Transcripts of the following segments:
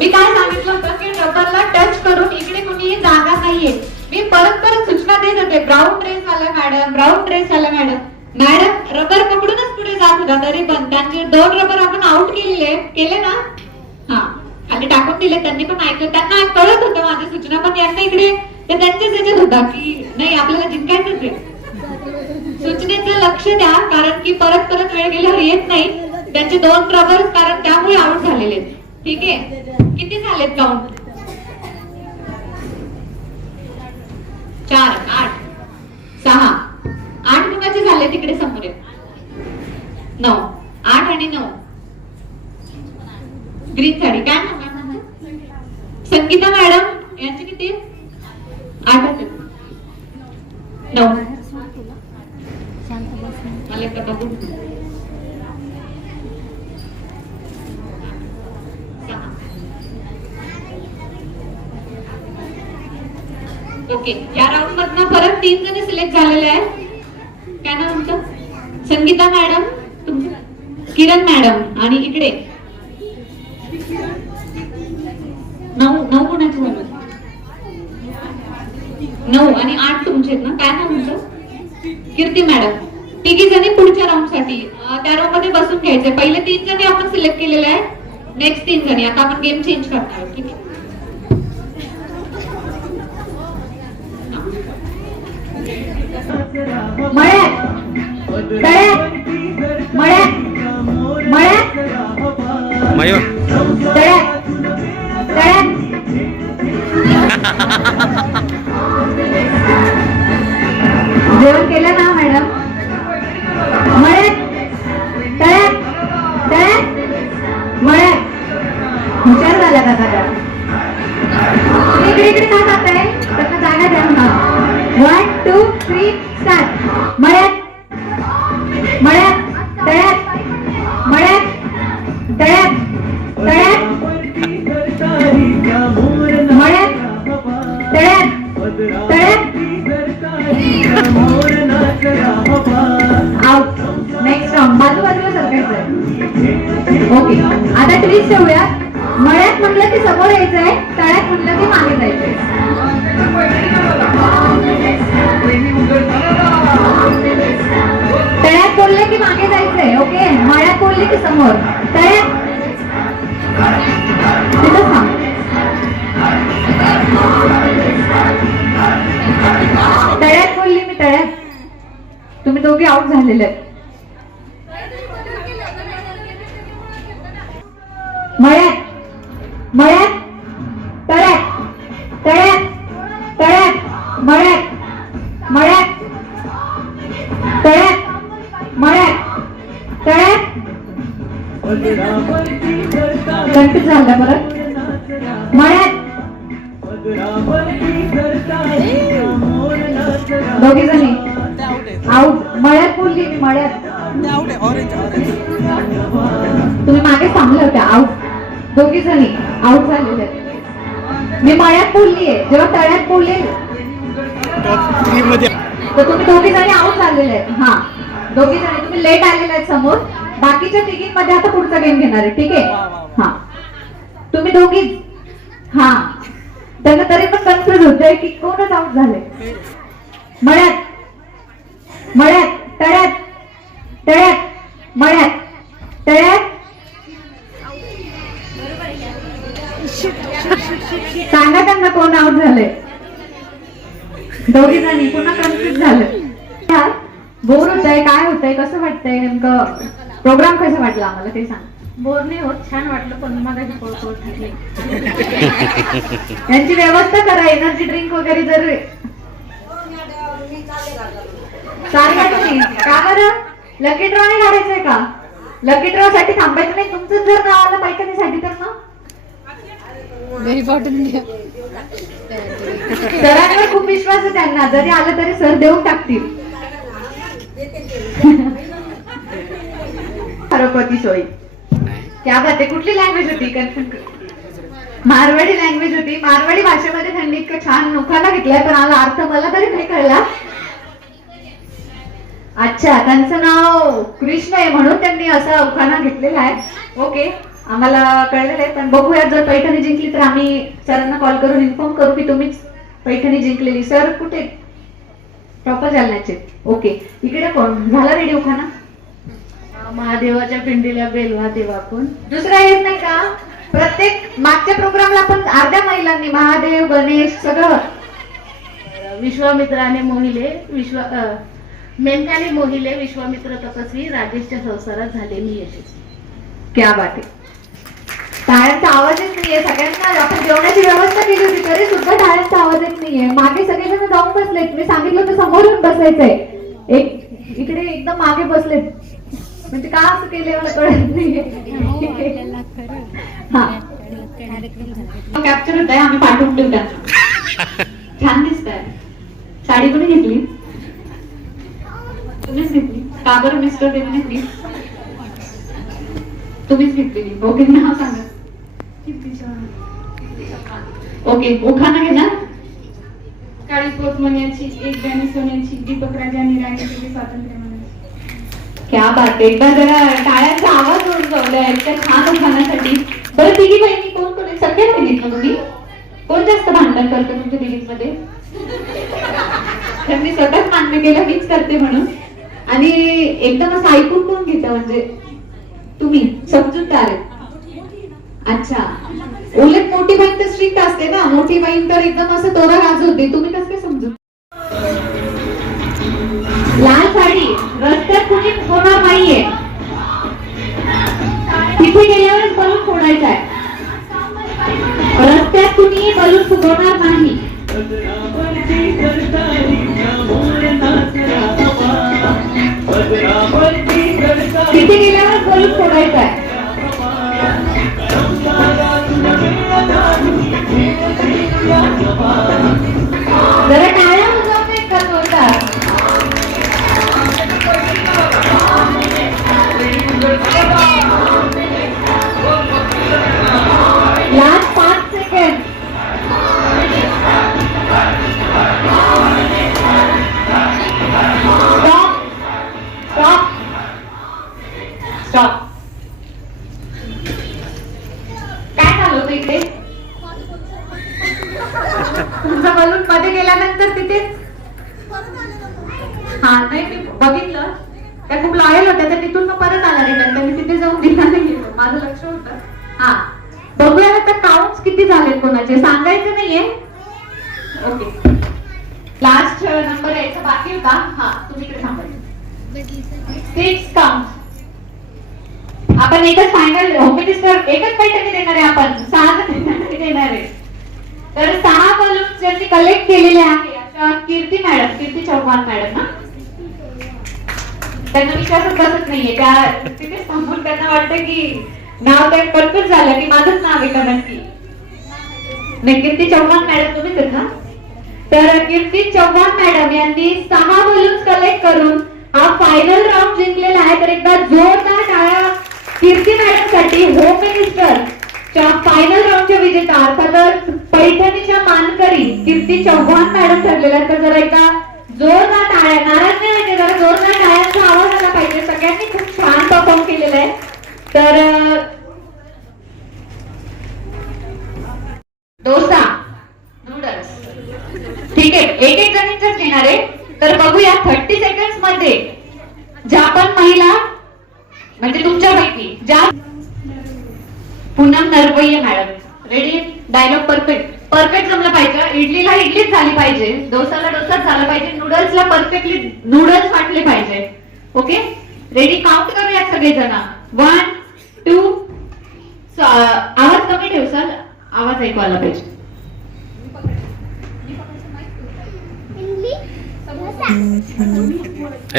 मी काय सांगितलं होतं की रबरला टच करून इकडे कुणीही जागा नाहीये. मी परत परत सूचना देत होते ब्राऊन ड्रेस वाला मॅडम ब्राऊन ड्रेस वाला मॅडम मॅडम रबर पकडूनच पुढे जात होता तरी पण त्यांचे दोन रबर आपण आउट केलेले केले ना? हा खाली टाकून दिले. त्यांनी पण ऐकलं. त्यांना कळत होतं माझ्या सूचना पण यांना इकडे. ते त्यांच्याच याच्यात होता की नाही आपल्याला जिंकायचंच आहे. सूचनेचं लक्ष द्या कारण की परत परत वेळ गेल्यावर येत नाही. त्यांचे दोन रबर कारण त्यामुळे आउट झालेले आहेत. ठीक आहे? किती झालेत काउंट चार आठ सहा. आठ कुणाचे झाले तिकडे समोर आहेत नऊ. आठ आणि नऊ. ग्रीन साडी काय संगीता मॅडम यांचे किती? आठ आहेत. नऊ. मला एकदा बघू सहा. ओके. या राऊंड मधनं परत तीन जण सिलेक्ट झालेले आहेत. काय नाव तुमचं संगीता मॅडम तुमचं? किरण मॅडम. आणि इकडे? नऊ नऊ कोणाचे झालं? नऊ आणि आठ तुमचे आहेत ना? काय नाव तुमचं कीर्ती मॅडम. तिघी जणी पुढच्या राऊंडसाठी. त्या राऊंडमध्ये बसून घ्यायचे पहिले तीन जणी आपण सिलेक्ट केलेले आहेत. नेक्स्ट तीन जणी. आता आपण गेम चेंज करणार ठीक आहे? मळ्यात आता ट्रीच ठेवूया मळ्यात म्हटलं की समोर यायचं आहे तळ्यात म्हटलं की मागे जायचंय. तळ्यात बोलले की मागे जायचंय ओके? मळ्यात बोलले की समोर. तळ्यात. तिथं तळ्यात बोलली मी तळ्यात. तुम्ही दोघे आउट झालेले आहेत. मळ्यात मळ्यात तळ्यात तळ्यात तळ्यात मळ्यात मळ्यात तळ्यात मळ्यात तळ्यात कन्फ्युज झाला परत मळ्यात दोघी जणी. आऊट. मळ्यात बोलली मी मळ्यात. तुम्ही दोघी जणी आऊट झालेले आहेत. मी मळ्यात बोललीये जेव्हा तळ्यात बोलले मध्ये तर तुम्ही दोघी जणी आऊट झालेले आहेत. हा. दोघी जणी तुम्ही लेट आलेले आहेत समोर. बाकीच्या तिघींमध्ये आता पुढचा गेम घेणार आहे ठीक आहे? हा. तुम्ही दोघी हा. त्यांना तरी पण कन्फ्युज होतंय की कोणच आऊट झाले. मळ्यात मळ्यात तळ्यात तळ्यात मळ्यात तळ्यात. सांगा त्यांना कोण आऊट झाले दोघी जणी पुन्हा कन्फ्युज झालं. बोर होत आहे काय होत आहे कसं वाटतंय नेमकं प्रोग्राम कसं वाटला आम्हाला ते सांग. बोर नाही होत छान वाटलं पण मगाशी यांची व्यवस्था करा एनर्जी ड्रिंक वगैरे जर तुम्ही? का बरं? लकी ड्रॉ नाही काढायचंय का? लकी ड्रॉ साठी थांबायचं नाही तुमचं जर नाव आलं पैठणीसाठी तर सरांवर खूप विश्वास आहे त्यांना. जरी आलं तरी सर देऊन टाकतील. सरस्वती सोयी क्या कुठली लँग्वेज होती? कन्फर्म मारवाडी लँग्वेज होती. मारवाडी भाषेमध्ये त्यांनी इतकं छान नुखाला घेतलाय पण आला अर्थ मला तरी नाही कळला. अच्छा त्यांचं नाव कृष्ण आहे म्हणून त्यांनी असा उखाणा घेतलेला आहे. ओके आम्हाला कळलेलं आहे पण बघूया जर पैठणी जिंकली तर आम्ही सरांना कॉल करून इन्फॉर्म करू की तुम्हीच पैठणी जिंकलेली. सर कुठे? प्रॉपर जालन्याचे. ओके इकडे कोण? झाला रेडी उखाना महादेवाच्या पिंडीला बेल वाहते वाकून दुसरा येत नाही का? प्रत्येक मागच्या प्रोग्रामला पण अर्ध्या महिलांनी महादेव गणेश सगळं. विश्वामित्राने मोहिले विश्व अं, मेनकाने मोहिले विश्वामित्र तपस्वी राजेशच्या संसारात झाले मी यशस्वी. क्या बात आहे. आवाज आवाजच नाहीये. सगळ्यांना आपण जेवणाची व्यवस्था केली होती तरी सुद्धा टाळ्यांचा आवाज येत नाहीये. मागे सगळेजण जाऊन बसलेत. मी सांगितलं होतं समोरून बसायचंय. एक इकडे एकदम मागे बसलेत. म्हणजे का असं केलंय मला कळत नाहीये. हा. कॅप्चर होत आहे. आम्ही पाठवून ठेवू छान दिसत आहे साडी कोणी घेतली? तुम्हीच घेतली. का बरं मिस्टर देवी घेतली? तुम्हीच घेतलेली. ओके नाव सांगा. ओके उखाना घेणार? काळी पोतमण्याची एक गाणी सोन्याची दीपक राजाने राणी केली स्वातंत्र्य म्हणायची. क्या बात एकदा जरा टाळ्यांचा आवाज होऊन जाऊया इतक्या छान उखाण्यासाठी बरं तिघी बहिणी कोण कोण आहेत? सगळ्या बहिणीत ना तुम्ही? कोण जास्त भांडण करतं तुमच्या दिलीमध्ये त्यांनी स्वतःच मान्य केलं मीच करते म्हणून. आणि एकदम असं ऐकून कोण घेतं? म्हणजे तुम्ही समजूतदार आहे अच्छा. उलट मोठी बहीण तर स्ट्रिक्ट असते ना. मोठी बहीण तर एकदम असं तोरा गाजवते तुम्ही कसं काय समजू? लाल साडी. रस्त्यात कुणी होणार नाहीये. तिथे गेल्यावरच बलून फोडायचा आहे. रस्त्यात कुणी बलून फुगवणार नाही. तिथे गेल्यावर बलून फोडायचा आहे. जरा टाळ्या वाजवत का जोरदार लास्ट पाच सेकंड स्टॉप. स्टॉप. स्टॉप काय झालं होतं इकडे तुमचा बलून मध्ये गेल्यानंतर तिथेच हा नाही मी बघितलं त्या खूप लॉयल होत्या त्या तिथून मग परत आला रिटर्न त्यांनी दिला नाही माझं लक्ष होतं. हा. बघूया आता काउंट किती झाले कोणाचे. सांगायचं नाहीये? ओके लास्ट नंबर यायचा बाकी होता. हा तुम्ही इकडे थांबायचं सिक्स काउंट आपण एकच फायनल होम मिनिस्टर एकच पैठणी देणार आहे आपण. सहा देणार आहे तर सहा बलून ज्यांनी कलेक्ट केलेले आहे अशा कीर्ती मॅडम कीर्ती चौहान मॅडम ना त्यांना विश्वासच बसत नाहीये. त्या तिथे थांबून त्यांना वाटतं की नाव तर कन्फ्युज झालं की माझंच नाव आहे का नक्की. नाही कीर्ती चव्हाण मॅडम तुम्हीच आहेत ना तर कीर्ती चव्हाण मॅडम यांनी सहा बलून कलेक्ट करून हा फायनल राऊंड जिंकलेला आहे. तर एकदा जोरदार टाळ्या कीर्ती मॅडमसाठी होम मिनिस्टर च्या फायनल राऊंडच्या विजेता अर्थातच पैठणीच्या मानकरी कीर्ती चव्हाण मॅडम ठरलेल्या तर जर एकदा जोरदार टाळ्या नाराज नाही म्हणजे जरा जोरदार टाळ्यांचा आवाज आला पाहिजे सगळ्यांनी खूप छान परफॉर्म केलेला आहे तर डोसा नूडल्स ठीक आहे एक एक जणींचाच घेणार आहे. तर बघूया थर्टी सेकंडमध्ये ज्या पण महिला म्हणजे तुमच्यापैकी ज्या Poonam Narvaiya madam. Ready dialogue perfect perfect जमलं पाहिजे इडलीला इडलीच झाली पाहिजे. डोसाला डोसाच झाला पाहिजे. नूडल्सला परफेक्टली नूडल्स वाटले पाहिजे. ओके रेडी काउंट सगळे जण वन टू आवाज कमी ठेव सर. आवाज ऐकू आला पाहिजे.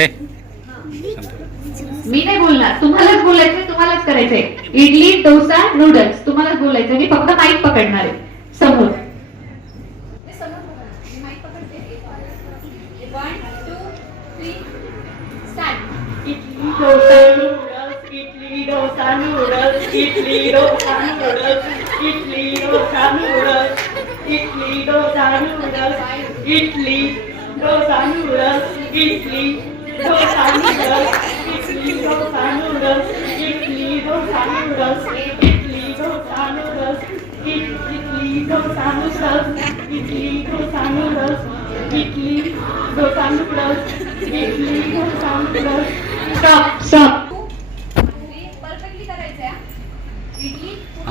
ए मी नाही बोलणार. तुम्हालाच बोलायचं तुम्हालाच करायचंय. इडली डोसा नूडल्स तुम्हालाच बोलायचं मी फक्त माईक पकडणार आहे. समोर. Idli dosa dosa noodles idli dosa noodles idli dosa noodles idli dosa noodles idli dosa noodles idli dosa noodles idli dosa noodles idli dosa noodles idli dosa noodles idli dosa noodles idli dosa noodles idli dosa noodles idli dosa noodles stop stop perfectly करायचंय idli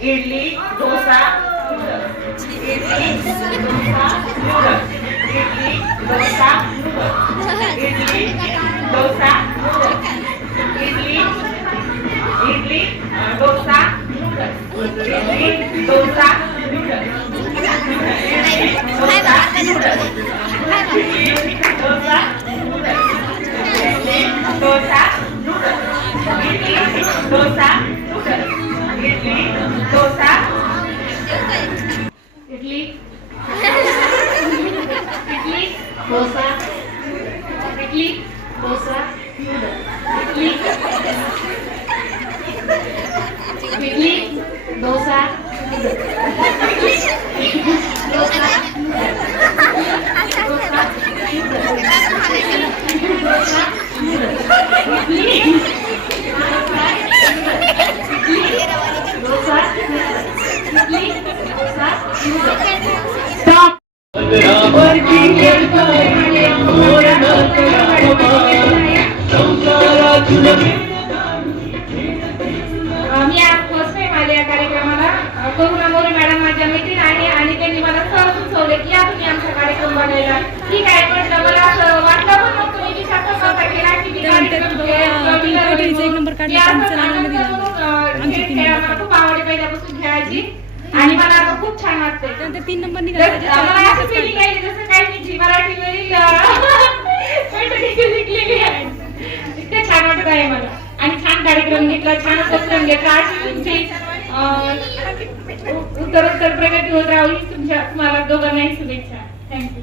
idli dosa noodles idli dosa noodles idli dosa noodles idli dosa noodles idli idli uh, dosa noodles idli dosa noodles idli dosa noodles idli dosa klik dosa klik klik dosa dosa Stop. मी आज first time आले या कार्यक्रमाला. करुणा More madam माझ्या मैत्रीण आहे आणि त्यांनी मला सहज सुचवले की या तुम्ही आमचा कार्यक्रम बघायला ठीक आहे म्हटलं मला असं वाटलं पण नव्हतं मी विचार नव्हता केला. की मी कार्यक्रम खूप आवडे पहिल्यापासून खेळायची. आणि मला आता खूप छान वाटते त्यानंतर तीन नंबर निघाला मला असं feeling आहे जसं काही मी झी मराठीवरील पैठणी शिकलेली आहे. इतकं छान वाटत आहे मला. आणि छान कार्यक्रम घेतला छान उपक्रम घेतला. अशी तुमची अं, उत्तरोत्तर प्रगती होत राहावी तुमच्या तुम्हाला दोघांनाही शुभेच्छा. थँक्यू